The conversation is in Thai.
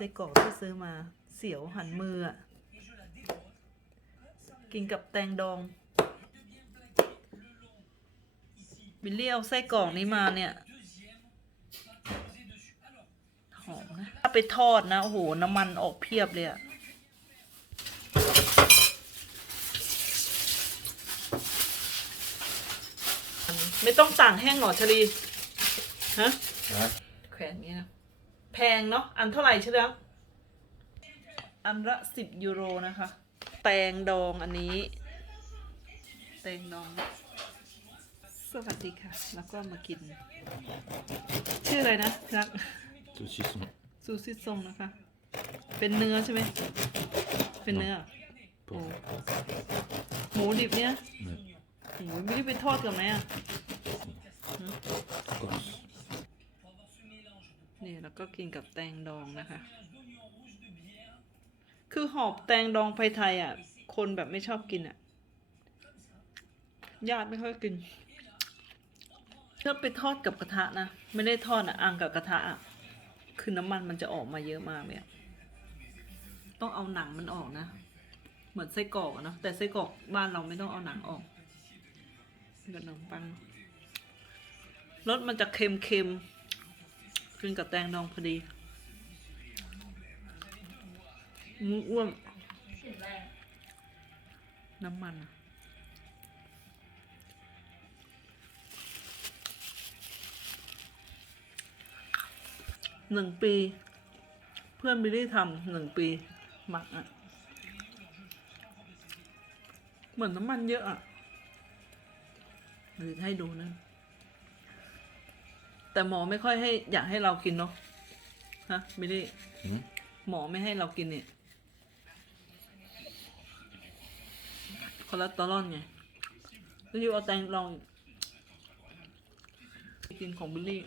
ส้กรอกที่ซื้อมาเสียวหันมืออะกินกับแตงดอง บิลเลี่เอาไส้กรอกนี้มาเนี่ยหอมนะถ้าไปทอดนะ โอ้โห น้ำมันออกเพียบเลยอะไม่ต้องต่างแห้งหรอชลี ฮะ Ja. แขวนอย่างนี้นะ แพงเนาะอันเท่าไหร่ใช่ไหมครับอันละสิบยูโรนะคะ แตงดองอันนี้ แตงดอง สวัสดีค่ะ แล้วก็มากิน ชื่ออะไรนะรัก Saucisson. ซูซิซงนะคะ เป็นเนื้อใช่ไหมเป็นเนื้อโอ้หมูดิบเนี่ย Ouais. โอ้ยไม่ได้ไปทอดกับไหมอะ Corse. นี่แล้ว ก็กินกับแตงดองนะคะ คือหอบแตงดองไทยไทยอะ คนแบบไม่ชอบกินอะ ญาติไม่ค่อยกินถ้าไปทอดกับกระทะนะ ไม่ได้ทอดอะอ่างกับกระทะอะ คือน้ำมันมันจะออกมาเยอะมากเลยอะต้องเอาหนังมันออกนะ เหมือนไส้กรอกเนาะแต่ไส้กรอกบ้านเราไม่ต้องเอาหนังออกกับขนมปังรสมันจะเค็มๆ กินกับแตงดองพอดีอืมอ้วนน้ำมัน หนึ่งปี เพื่อนบิลลี่ทำหนึ่งปี หมักอะ เหมือนน้ำมันเยอะอะเดี๋ยวให้ดูนะ แต่หมอไม่ค่อยให้อยากให้เรากินเนาะฮะบิลลี่ Mm. หมอไม่ให้เรากินเนี่ยคอเลสเตอรอลไงแล้วยูเอาแตงลอง กินของบิลลี่